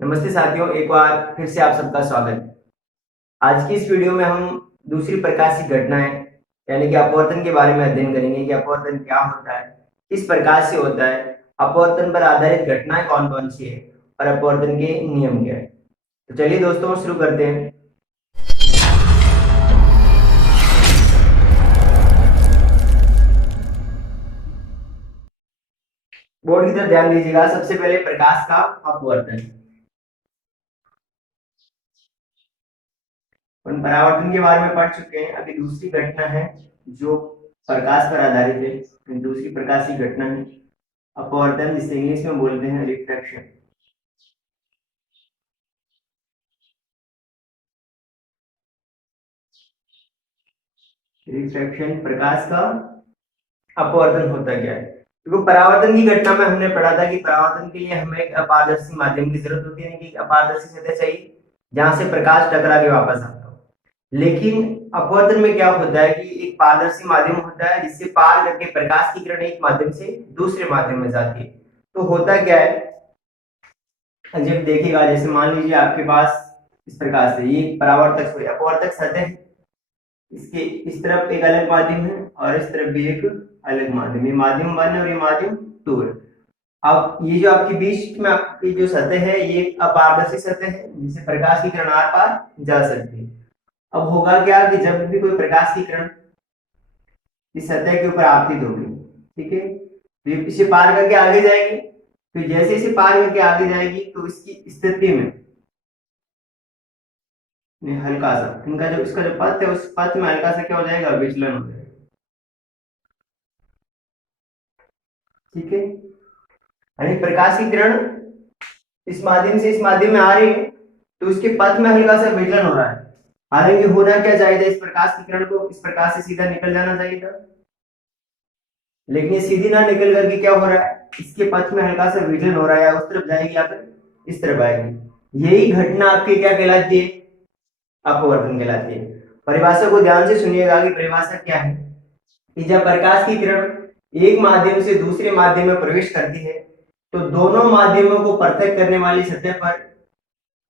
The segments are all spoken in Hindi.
नमस्ते साथियों, एक बार फिर से आप सबका स्वागत है। आज की इस वीडियो में हम दूसरी प्रकार की घटनाएं यानी कि अपवर्तन के बारे में अध्ययन करेंगे कि अपवर्तन क्या होता है, किस प्रकार से होता है, अपवर्तन पर आधारित घटनाएं कौन कौन सी है और अपवर्तन के नियम क्या है। तो चलिए दोस्तों शुरू करते हैं। बोर्ड की तरफ ध्यान दीजिएगा। सबसे पहले प्रकाश का अपवर्तन। हम परावर्तन के बारे में पढ़ चुके हैं। अभी दूसरी घटना है जो प्रकाश पर आधारित है। दूसरी प्रकार की घटना है अपवर्तन, जिसे इंग्लिश में बोलते हैं रिफ्रैक्शन। रिफ्रैक्शन प्रकाश का अपवर्तन होता क्या है। तो परावर्तन की घटना में हमने पढ़ा था कि परावर्तन के लिए हमें एक अपारदर्शी माध्यम की जरूरत होती है कि एक अपारदर्शी सतह चाहिए जहां से प्रकाश टकरा के वापस आता हो। लेकिन अपवर्तन में क्या होता है कि एक पारदर्शी माध्यम होता है जिससे पार करके प्रकाश की किरण एक माध्यम से दूसरे माध्यम में जाती है। तो होता क्या है, जब देखिएगा, जैसे मान लीजिए आपके पास इस प्रकार से ये परावर्तक अपवर्तक सतह है, इसके इस तरफ एक अलग माध्यम है और इस तरफ भी एक अलग माध्यम। ये माध्यम 1 और ये माध्यम 2 है। अब ये जो आपके बीच में आपकी जो सतह है ये एक अपारदर्शी सतह है जिससे प्रकाश की किरण आर पार जा सकती है। अब होगा क्या कि जब भी कोई प्रकाश की किरण इस सतह के ऊपर आपतित होगी, ठीक है, तो ये इसे पार करके आगे जाएगी। तो जैसे इसे पार करके आगे जाएगी तो इसकी स्थिति में हल्का सा इनका जो इसका जो पथ है उस पथ में हल्का सा क्या हो जाएगा, विचलन हो जाएगा। ठीक है, यानी प्रकाश की किरण इस माध्यम से इस माध्यम में आ रही है तो उसके पथ में हल्का सा विचलन हो रहा है। हालांकि होना क्या चाहिए था, इस प्रकाश की किरण को इस प्रकाश से सीधा निकल जाना चाहिए था, लेकिन ये सीधी ना निकल करके क्या हो रहा है, इसके पथ में हल्का सा विचलन हो रहा है, या उस तरफ जाएगी या फिर इस तरफ आएगी। यही घटना आपकी क्या कहलाती है, अपवर्तन कहलाती है। परिभाषा को ध्यान से सुनिएगा कि परिभाषा क्या है कि जब प्रकाश की किरण एक माध्यम से दूसरे माध्यम में प्रवेश करती है तो दोनों माध्यमों को पृथक करने वाली सतह पर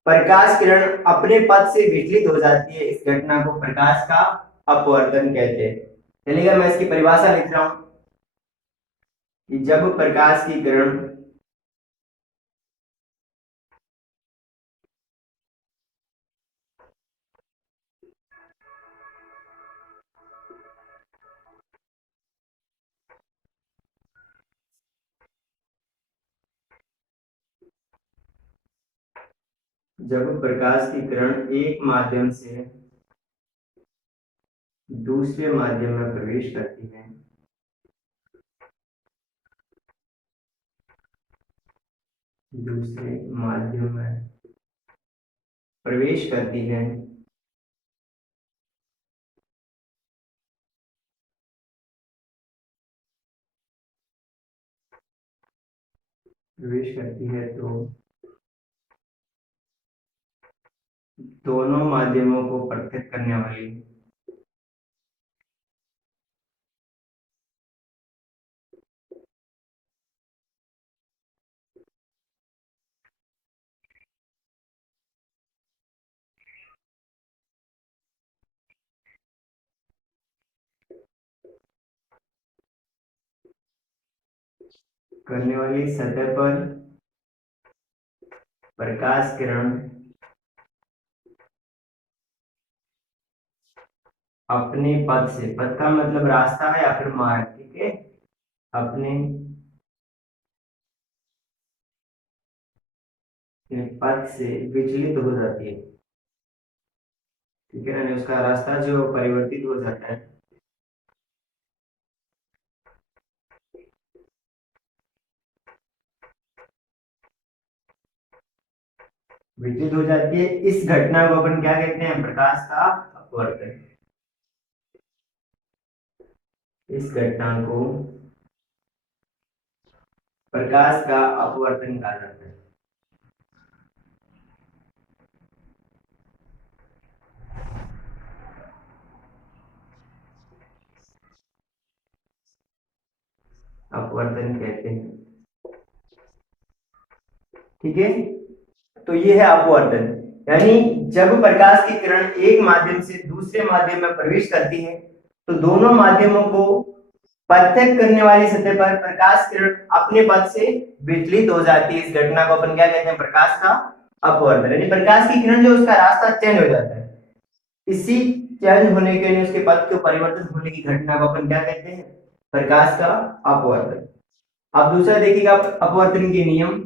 प्रकाश किरण अपने पथ से विचलित हो जाती है। इस घटना को प्रकाश का अपवर्तन कहते हैं। चलिएगा मैं इसकी परिभाषा लिख रहा हूं कि जब प्रकाश की किरण जब प्रकाश की किरण एक माध्यम से दूसरे माध्यम में प्रवेश करती है, दूसरे माध्यम में प्रवेश करती है प्रवेश करती है तो दोनों माध्यमों को पृथक करने वाली सतह पर प्रकाश किरण अपने पथ से, पथ का मतलब रास्ता है या फिर मार्ग, ठीक है, अपने पथ से विचलित हो जाती है। ठीक है ना, उसका रास्ता जो परिवर्तित हो जाता है, विचलित हो जाती है। इस घटना को अपन क्या कहते हैं, प्रकाश का अपवर्तन। इस घटना को प्रकाश का अपवर्तन कहा जाता है। अपवर्तन कहते हैं, ठीक है। तो ये है अपवर्तन। यानी जब प्रकाश की किरण एक माध्यम से दूसरे माध्यम में प्रवेश करती है तो दोनों माध्यमों को पृथक करने वाली सतह पर प्रकाश किरण अपने पथ से विचलित हो जाती है। इस घटना को अपन क्या कहते हैं? प्रकाश का अपवर्तन। यानी प्रकाश की किरण जो उसका रास्ता चेंज हो जाता है, इसी चेंज होने के लिए उसके पथ के परिवर्तन होने की घटना को अपन क्या कहते हैं? प्रकाश का अपवर्तन। अब दूसरा देखिएगा अपवर्तन के नियम।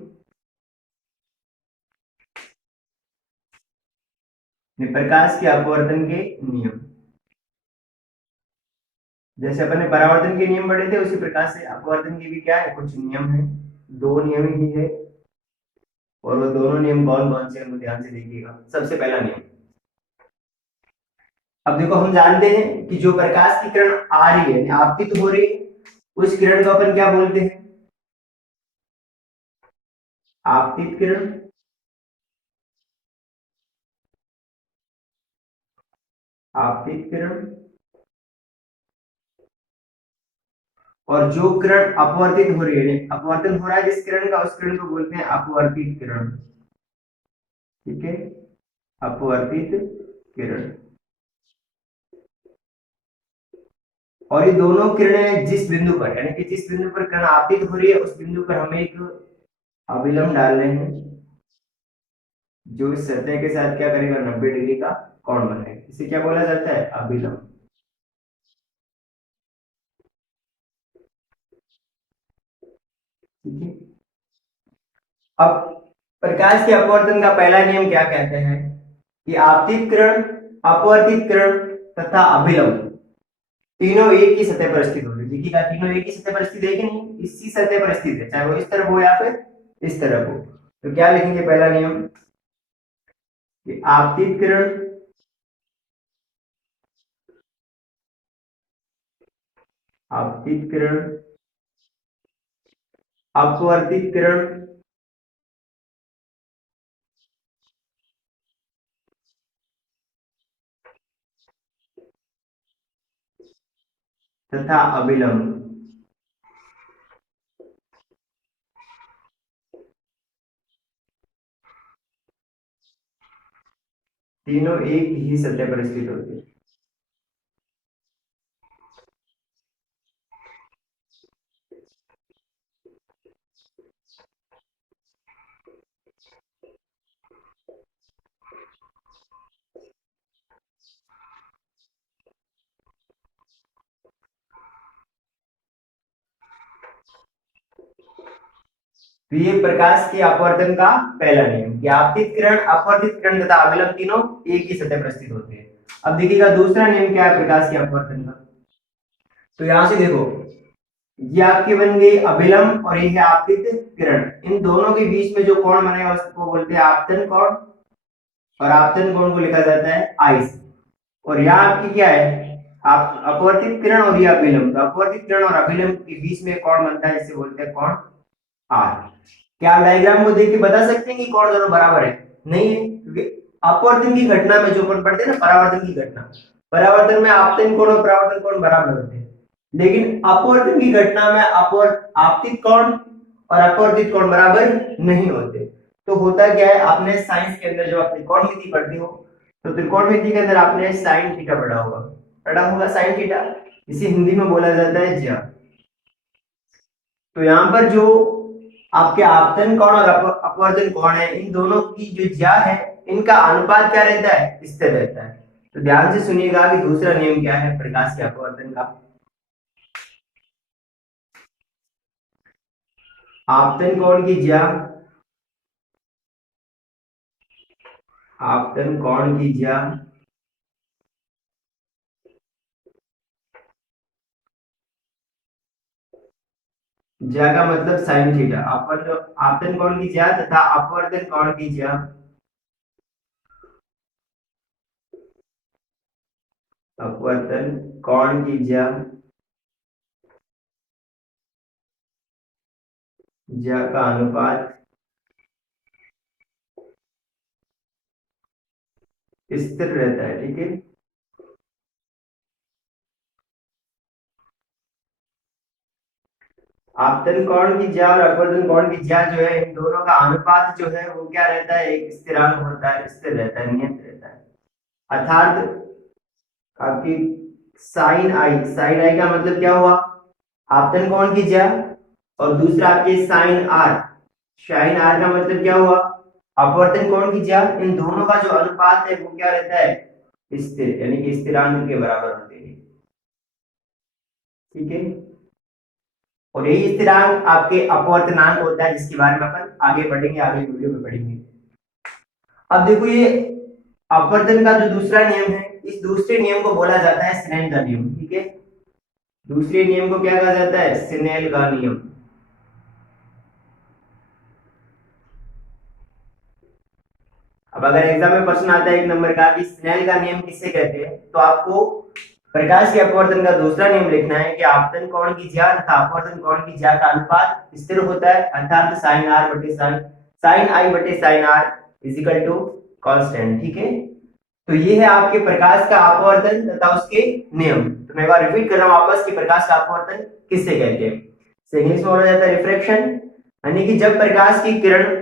प्रकाश के अपवर्तन के नियम, जैसे अपन ने परावर्तन के नियम पढ़े थे उसी प्रकार से अपवर्तन के भी क्या है? कुछ नियम है, दो नियम ही है। और वो दोनों नियम कौन कौन से हैं ध्यान से देखिएगा। सबसे पहला नियम, अब देखो हम जानते हैं कि जो प्रकाश की किरण आ रही है, आपतित हो रही है, उस किरण को अपन क्या बोलते हैं? आपतित किरण। आपतित किरण। और जो किरण अपवर्तित हो रही है, अपवर्तन हो रहा है जिस किरण का, उस किरण को बोलते हैं अपवर्तित किरण। ठीक है, अपवर्तित किरण। और ये दोनों किरणें जिस बिंदु पर, यानी कि जिस बिंदु पर किरण आपतित हो रही है उस बिंदु पर हमें एक अभिलंब डाल रहे हैं जो इस सतह के साथ क्या करेगा? 90 डिग्री का कोण बनाएगा। इसे क्या बोला जाता है? अभिलंब। ठीक है। अब प्रकाश के अपवर्तन का पहला नियम क्या कहते हैं? कि आपतित किरण, अपवर्तित किरण तथा अभिलंब तीनों एक ही सतह पर स्थित होगी। देखिएगा, तीनों एक ही सतह पर स्थित है कि नहीं? इसी सतह पर स्थित है, चाहे वो इस तरफ हो या फिर इस तरफ हो। तो क्या लिखेंगे पहला नियम? कि आपतित किरण, आपतित किरण, अपवर्तित किरण तथा अभिलंब तीनों एक ही सतह पर स्थित होते हैं। तो ये प्रकाश के अपवर्तन का पहला नियम कि आपतित किरण, अपवर्तित किरण तथा अभिलंब तीनों एक ही सतह पर स्थित होते हैं। अब देखिएगा दूसरा नियम क्या है प्रकाश के अपवर्तन का। तो यहां से देखो, ये आपकी बन गई अभिलंब और ये है आपतित किरण। इन दोनों के बीच में जो कोण बनेगा उसको बोलते हैं आपतन कोण, और आपतन कोण को लिखा जाता है आई से। और यहाँ आपकी क्या है? आप अपवर्तित किरण और ये अभिलंब। तो अपवर्तित किरण और अभिलंब के बीच में कोण बनता है, इसे बोलते हैं कोण आर। क्या आप डायग्राम को देख के बता सकते हैं कि कोण दोनों बराबर है? नहीं है, क्योंकि अपवर्तन की घटना में जो अपन पढ़ते हैं ना, परावर्तन की घटना, परावर्तन में आपतन कोण और परावर्तन कोण बराबर होते हैं, लेकिन अपवर्तन की घटना में आपतित कोण और अपवर्तित कोण बराबर नहीं होते। तो होता क्या है, आपने साइंस के अंदर जो अपनी कोणमिति पढ़ती हो, तो त्रिकोणमिति के अंदर आपने साइन थीटा पढ़ा होगा साइन थीटा। इसे हिंदी में बोला जाता है ज्या। तो यहाँ पर जो आपके आपतन कोण और अपवर्तन कोण है, इन दोनों की जो ज्या है, इनका अनुपात क्या रहता है? स्थिर रहता है। तो ध्यान से सुनिएगा कि दूसरा नियम क्या है प्रकाश के अपवर्तन का। आपतन कोण की ज्या, आपतन कोण की ज्या ज्या का मतलब साइन थीटा। आपतन कोण की ज्या तथा अपवर्तन कोण की ज्या, अपवर्तन कोण की ज्या, ज्या का अनुपात स्थिर रहता है। ठीक है, आपतन कोण की ज्या और अपवर्तन कोण की ज्या जो है, इन दोनों का अनुपात जो है वो क्या रहता है, एक स्थिरांक होता है, स्थिर रहता है, नियत रहता है। अर्थात आपकी साइन आई का मतलब क्या हुआ, आपतन कोण की ज्या, और दूसरा आपके साइन आर का मतलब क्या हुआ, अपवर्तन कोण की ज्या। इन दोनों का जो अनुपात है वो क्या रहता है, स्थिर, यानी कि स्थिरांक के बराबर होते हैं। ठीक है, और यही स्थिरांक आपके अपवर्तनांक होता है, जिसके बारे में अपन आगे पढ़ेंगे, आगे वीडियो में पढ़ेंगे। अब देखो ये अपवर्तन का जो दूसरा नियम है, इस दूसरे नियम को बोला जाता है स्नेल का नियम। ठीक है, दूसरे नियम को क्या कहा जाता है, स्नेल का नियम। अब अगर एग्जाम में प्रश्न आता है 1 नंबर का कि स्नेल का नियम किसे कहते हैं, तो आपको प्रकाश के अपवर्तन का दूसरा नियम लिखना है कि आपतन कोण की ज्या तथा अपवर्तन कोण की ज्या का अनुपात स्थिर होता है, अर्थात साइन आर बटे साइन आई बटे sine R is equal to constant. ठीक है, तो ये है आपके प्रकाश का अपवर्तन तथा उसके नियम। तो मैं एक बार रिपीट कर रहा हूं वापस कि प्रकाश का अपवर्तन किससे कहते हैं। इंग्लिश में बोला जाता है रिफ्रैक्शन, यानी कि जब प्रकाश की किरण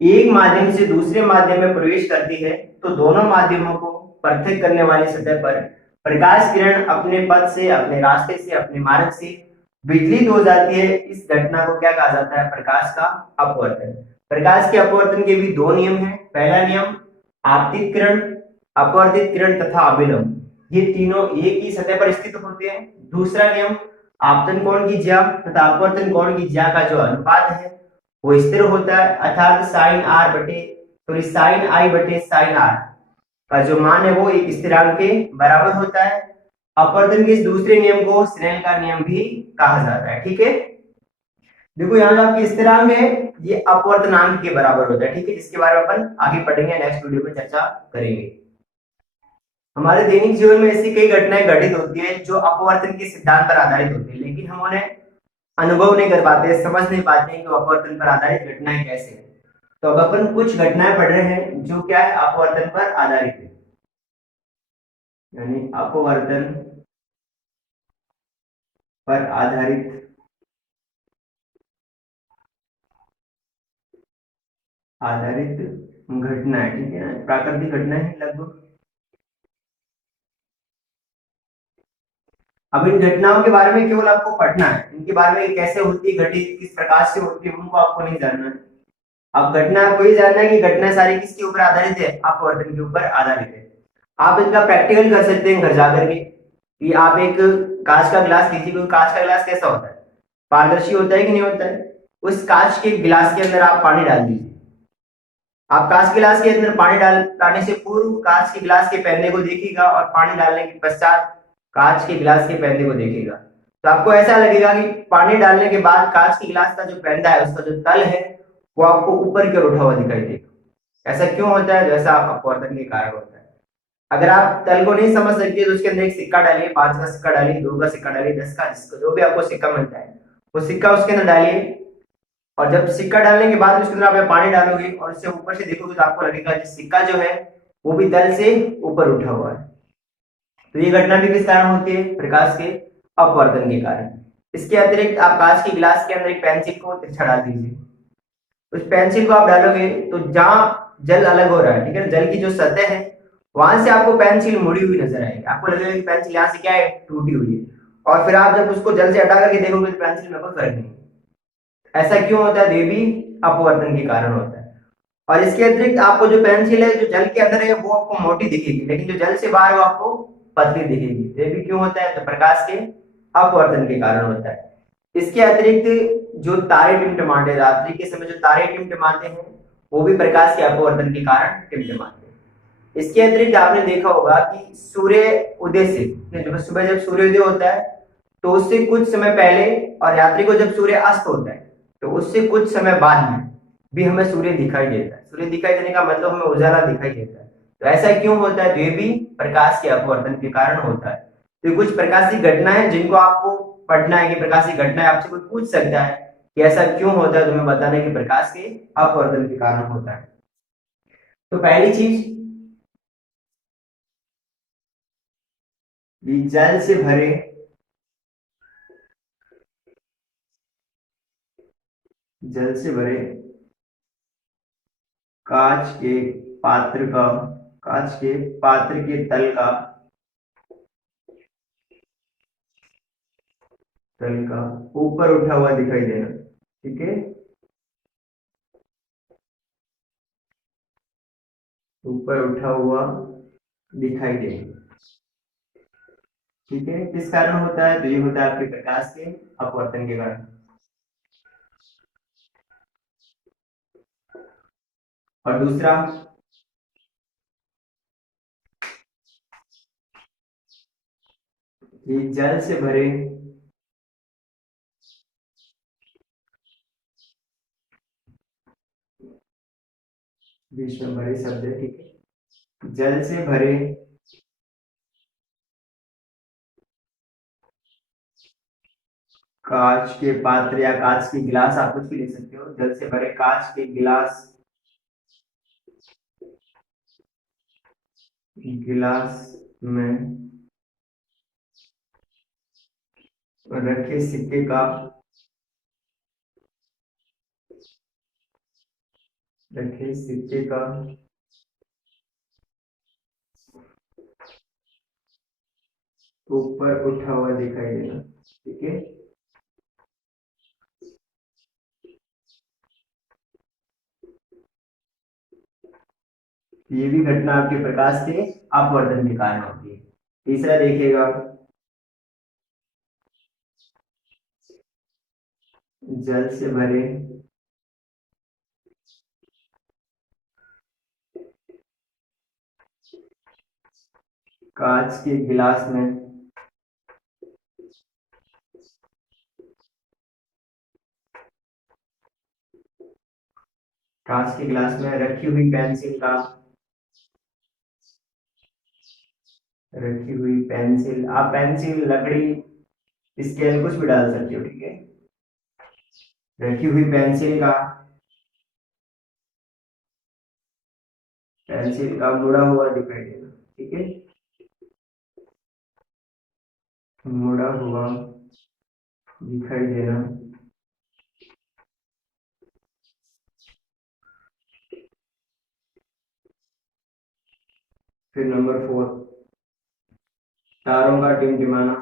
एक माध्यम से दूसरे माध्यम में प्रवेश करती है तो दोनों माध्यमों को पृथक करने वाली सतह पर प्रकाश किरण अपने पथ से, अपने रास्ते से, अपने मार्ग से विचलित हो जाती है। इस घटना को क्या कहा जाता है, प्रकाश का अपवर्तन। प्रकाश के अपवर्तन के भी दो नियम हैं। पहला नियम आपतित किरण, अपवर्तित किरण तथा अभिलंब, ये तीनों एक ही सतह पर स्थित होते हैं। दूसरा नियम आपतन कोण की ज्या तथा अपवर्तन कोण की ज्या का जो अनुपात है वो स्थिर होता है, अर्थात साइन आई बटे साइन आर का जो मान है वो एक स्थिरांक के बराबर होता है। अपवर्तन के इस दूसरे नियम को स्नेल का नियम भी कहा जाता है। ठीक है, देखो यहाँ जो आपकी स्थिरांक है ये अपवर्तनांक के बराबर होता है। ठीक है, जिसके बारे में अपन आगे पढ़ेंगे, नेक्स्ट वीडियो में चर्चा करेंगे। हमारे दैनिक जीवन में ऐसी कई घटनाएं घटित होती है जो अपवर्तन के सिद्धांत पर आधारित होती है, लेकिन हम उन्हें अनुभव नहीं कर पाते, समझ नहीं पाते हैं कि अपवर्तन पर आधारित घटनाएं कैसे है। तो अब अपन कुछ घटनाएं पढ़ रहे हैं जो क्या है, अपवर्तन पर आधारित है, यानी अपवर्तन पर आधारित आधारित घटनाएं। ठीक है, प्राकृतिक घटनाएं हैं लगभग। अब इन घटनाओं के बारे में केवल आपको पढ़ना है, इनके बारे में कैसे होती है, घटित किस प्रकार से होती है, उनको आपको नहीं जानना है। अब घटना आपको ये जानना है कि घटना सारी किसके ऊपर आधारित है, अपवर्तन के ऊपर आधारित है। आप इनका प्रैक्टिकल कर सकते हैं घर जाकर के, कि आप एक कांच का गिलास लीजिए, क्योंकि कांच का गिलास कैसा होता है, पारदर्शी होता है कि नहीं होता है। उस कांच के गिलास के अंदर आप पानी डाल दीजिए। आप कांच गिलास के अंदर पानी डालने से पूर्व कांच के गिलास के पहनने को देखेगा, और पानी डालने के पश्चात कांच के गिलास के पहनने को देखेगा, तो आपको ऐसा लगेगा कि पानी डालने के बाद कांच के गिलास का जो पहनता है उसका जो तल है वो आपको ऊपर की ओर उठा हुआ दिखाई देगा। ऐसा क्यों होता है, जैसा अपवर्तन के कारण होता है। अगर आप तल को नहीं समझ सकते तो उसके अंदर एक सिक्का डालिए, 5 का सिक्का डालिए, 2 का सिक्का डालिए, 10 का, जिसको जो भी आपको सिक्का मिलता है वो सिक्का उसके अंदर डालिए। और जब सिक्का डालने के बाद उसके अंदर आप पानी डालोगे और उससे ऊपर से देखोगे तो आपको लगेगा कि सिक्का जो है वो भी तल से ऊपर उठा हुआ है। तो ये घटना भी किस कारण होती है, प्रकाश के अपवर्तन के कारण। इसके अतिरिक्त आप कांच के गिलास के अंदर एक पेंसिल को तिरछा डाल दीजिए। उस पेंसिल को आप डालोगे तो जहां जल अलग हो रहा है, ठीक है, जल की जो सतह है वहां से आपको पेंसिल मुड़ी हुई नजर आएगी। आपको लगेगा कि पेंसिल यहाँ से क्या है, टूटी हुई है। और फिर आप जब उसको जल से हटा करके देखोगे तो पेंसिल में कोई फर्क नहीं। ऐसा क्यों होता है, ये भी अपवर्तन के कारण होता है। और इसके अतिरिक्त आपको जो पेंसिल है जो जल के अंदर है वो आपको मोटी दिखेगी, लेकिन जो जल से बाहर वो आपको पतली दिखेगी। ये भी क्यों होता है, तो प्रकाश के अपवर्तन के कारण होता है। इसके अतिरिक्त जो तारे टिमटिमाते, रात्रि के समय जो तारे टिमटिमाते हैं वो भी प्रकाश के अपवर्तन के कारण टिमटिमाते हैं। इसके अतिरिक्त आपने देखा होगा कि सूर्य उदय से, जब सुबह जब सूर्योदय होता है तो उससे कुछ समय पहले, और रात्रि को जब सूर्य अस्त होता है तो उससे कुछ समय बाद में भी हमें सूर्य दिखाई देता है। सूर्य दिखाई देने का मतलब हमें उजाला दिखाई देता है। तो ऐसा क्यों होता है, तो ये भी प्रकाश के अपवर्तन के कारण होता है। तो कुछ प्रकाशिक घटनाएं जिनको आपको पढ़ना है, कि प्रकाशिक घटनाएं आपसे कोई पूछ सकता है कि ऐसा क्यों होता है, तो मैं बताना है कि प्रकाश के अपवर्तन के कारण होता है। तो पहली चीज, जल से भरे जल से भरे कांच के पात्र का, कांच के पात्र के तल का ऊपर उठा हुआ दिखाई देना। ठीक है, ऊपर उठा हुआ दिखाई देना। ठीक है, किस कारण होता है? तो ये होता है आपके प्रकाश के अपवर्तन के कारण। और दूसरा, ये जल से भरे बीच में भरे शब्द है। ठीक है, जल से भरे कांच के पात्र या कांच के गिलास, आप कुछ भी ले सकते हो। जल से भरे कांच के गिलास, गिलास में रखे सिक्के का, रखे सिक्के का ऊपर उठा हुआ दिखाई देना। ठीक है, ये भी घटना आपके प्रकाश के अपवर्तन के कारण होती है। तीसरा देखिएगा, जल से भरे कांच के गिलास में कांच के गिलास में रखी हुई पेंसिल का, रखी हुई पेंसिल, आप पेंसिल, लकड़ी, स्केल कुछ भी डाल सकते हो। ठीक है, रखी हुई पेंसिल का, पेंसिल का मुड़ा हुआ दिखाई देना। ठीक है, मुड़ा हुआ दिखाई देना। फिर नंबर 4, तारों का टिमटिमाना।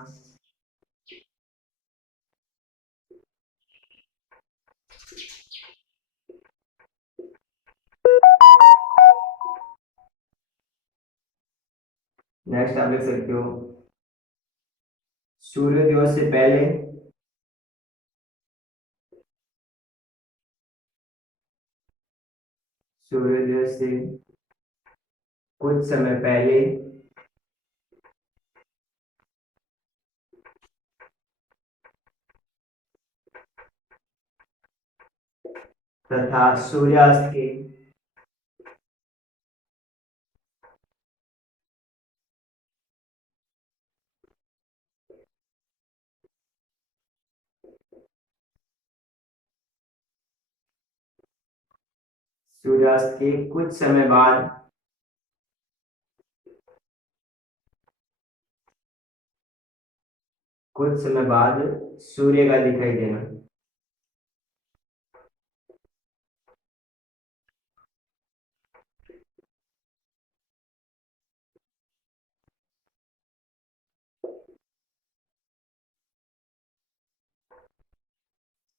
नेक्स्ट आप लिख सकते हो, सूर्योदय से पहले, सूर्योदय से कुछ समय पहले तथा सूर्यास्त के सूर्यास्त के कुछ समय बाद सूर्य का दिखाई देना।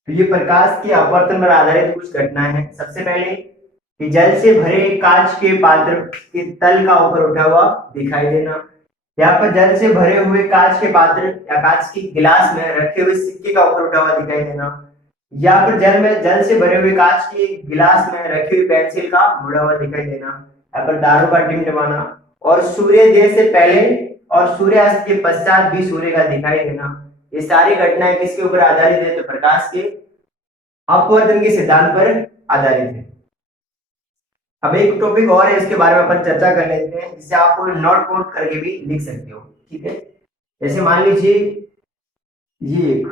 तो ये प्रकाश के अपवर्तन पर आधारित कुछ घटनाएं हैं। सबसे पहले कि जल से भरे कांच के पात्र के तल का ऊपर उठा हुआ दिखाई देना। यहाँ पर जल से भरे हुए कांच के पात्र या कांच के गिलास में रखे हुए सिक्के का ऊपर उठा हुआ दिखाई देना। यहाँ पर जल से भरे हुए कांच के गिलास में रखी हुई पेंसिल का मुड़ा हुआ दिखाई देना। यहाँ पर तारों का टिमटिमाना और सूर्योदय से पहले और सूर्यास्त के पश्चात भी सूर्य का दिखाई देना। ये सारी घटनाएं किसके ऊपर आधारित है? तो प्रकाश के अपवर्तन के सिद्धांत पर आधारित है। अब एक टॉपिक और है, इसके बारे में अपन चर्चा कर लेते हैं, जिसे आप नोट करके भी लिख सकते हो। ठीक है, जैसे मान लीजिए ये एक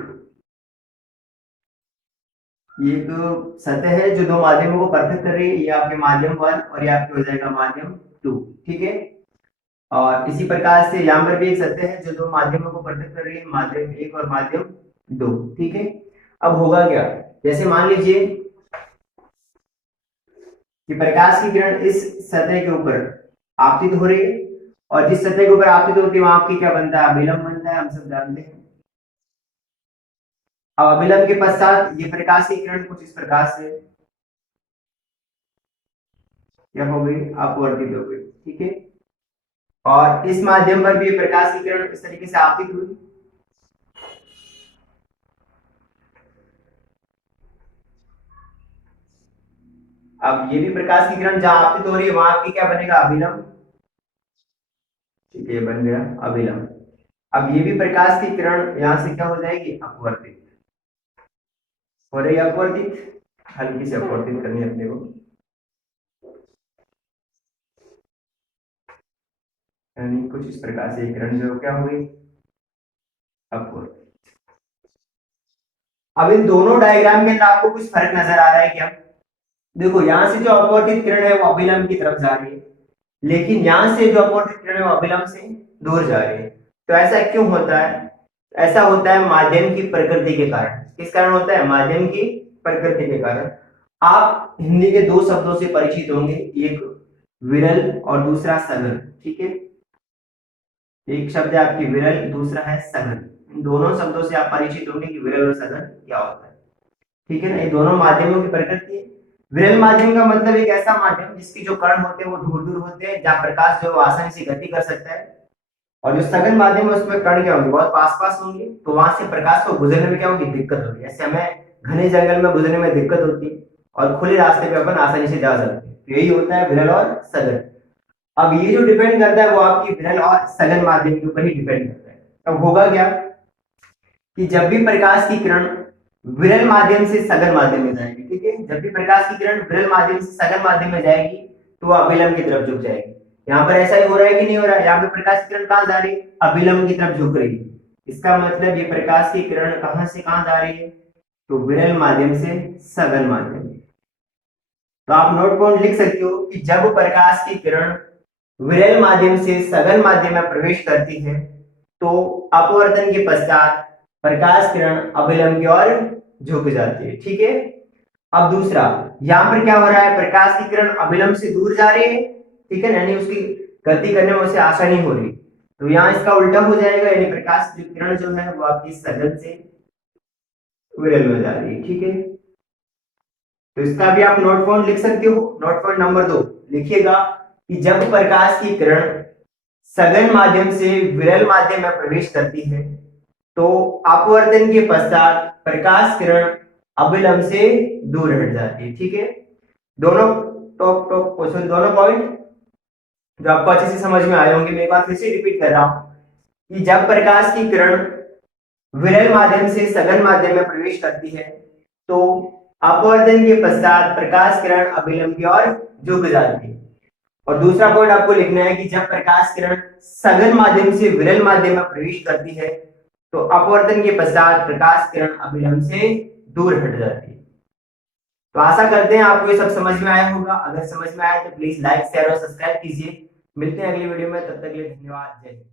सतह है जो दो माध्यमों को पृथक कर रही है। ये आपके माध्यम 1 और ये आपके हो जाएगा माध्यम 2। ठीक है, और इसी प्रकार से यहाँ पर भी एक सतह है जो दो माध्यमों को पृथक कर रही है, माध्यम 1 और माध्यम 2। ठीक है, अब होगा क्या, जैसे मान लीजिए कि प्रकाश की किरण इस सतह के ऊपर आपतित हो रही है, और जिस सतह के ऊपर आपतित होती है वहां आपकी क्या बनता है, अभिलंब बनता है, हम सब जानते हैं। अब अभिलंब के पश्चात ये प्रकाश की किरण कुछ इस प्रकार से क्या हो गई, अपवर्तित हो गई, ठीक है। और इस माध्यम पर भी प्रकाश की किरण इस तरीके से आपतित हुई। अब ये भी प्रकाश की किरण जहां आपतित हो रही है वहां आपकी क्या बनेगा, अभिलंब, ठीक है, बन गया अभिलंब। अब ये भी प्रकाश की किरण यहां से क्या हो जाएगी, अपवर्तित हो रही है, अपवर्तित, हल्की से अपवर्तित करनी है अपने को, यानी कुछ इस प्रकार से किरण जो क्या हो गई, अपवर्तित। अब इन दोनों डायग्राम के अंदर आपको कुछ फर्क नजर आ रहा है क्या? देखो यहां से जो अपवर्तित किरण है वो अभिलंब की तरफ जा रही है, लेकिन यहां से जो अपवर्तित किरण है वो अभिलंब से दूर जा रही है। तो ऐसा क्यों होता है? ऐसा होता है माध्यम की प्रकृति के कारण। किस कारण होता है? माध्यम की प्रकृति के कारण। आप हिंदी के दो शब्दों से परिचित होंगे, एक विरल और दूसरा सघन, ठीक है। एक शब्द है आपकी विरल, दूसरा है सघन। इन दोनों शब्दों से आप परिचित होंगे कि विरल और सघन क्या होता है, ठीक है ना। ये दोनों माध्यमों की प्रकृति है। विरल माध्यम का मतलब एक ऐसा माध्यम जिसके जो कण होते हैं वो दूर दूर होते हैं, जहाँ प्रकाश जो आसानी से गति कर सकता है। और जो सघन माध्यम है उसमें कण क्या होंगे, बहुत पास पास होंगे, तो वहां से प्रकाश को गुजरने में क्या होगी, दिक्कत होगी। ऐसे हमें घने जंगल में गुजरने में दिक्कत होती है और खुले रास्ते पे अपन आसानी से जा सकते हैं। तो यही होता है विरल और सघन। अब ये जो डिपेंड करता है वो आपकी विरल और सघन माध्यम के ऊपर ही डिपेंड करता है। अब होगा क्या कि जब भी प्रकाश की किरण विरल माध्यम से सघन माध्यम में जाएगी, ठीक है, जब भी प्रकाश की किरण विरल माध्यम से सघन माध्यम में जाएगी तो वह अभिलंब की तरफ झुक जाएगी। यहाँ पर ऐसा ही हो रहा है कि नहीं हो रहा है? यहाँ पे प्रकाश की किरण कहाँ जा रही है, अभिलंब की तरफ झुक रही है। इसका मतलब ये प्रकाश की किरण कहां से कहां जा रही है, तो विरल माध्यम से सघन माध्यम। तो आप नोट पॉइंट लिख सकते हो कि जब प्रकाश की किरण विरल माध्यम से सघन माध्यम में प्रवेश करती है तो अपवर्तन के पश्चात प्रकाश किरण अभिलंब की ओर झुक जाती है, ठीक है। अब दूसरा, यहां पर क्या हो रहा है, प्रकाश की किरण अभिलंब से दूर जा रही है, ठीक है, यानी उसकी गति करने में उसे आसानी हो रही। तो यहाँ इसका उल्टा हो जाएगा, यानी प्रकाश की किरण जो है वो आपकी सघन से विरल में जा रही है, ठीक है। तो इसका भी आप नोट पॉइंट लिख सकते हो। नोट पॉइंट नंबर 2 लिखिएगा कि जब प्रकाश की किरण सघन माध्यम से विरल माध्यम में प्रवेश करती है तो अपवर्तन के पश्चात प्रकाश किरण अभिलंब से दूर हट जाती है, ठीक है। दोनों टॉप टॉप क्वेश्चन, दोनों पॉइंट जो आपको अच्छे से समझ में आए होंगे। मैं एक बार फिर से रिपीट कर रहा हूं कि जब प्रकाश की किरण विरल माध्यम से सघन माध्यम में प्रवेश करती है तो अपवर्तन के पश्चात प्रकाश किरण अभिलंब की ओर झुक जाती है। और दूसरा पॉइंट आपको लिखना है कि जब प्रकाश किरण सघन माध्यम से विरल माध्यम में प्रवेश करती है तो अपवर्तन के पश्चात प्रकाश किरण अभिलंब से दूर हट जाती है। तो आशा करते हैं आपको ये सब समझ में आया होगा। अगर समझ में आया तो प्लीज लाइक शेयर और सब्सक्राइब कीजिए। मिलते हैं अगली वीडियो में, तब तक के लिए धन्यवाद। जय हिंद।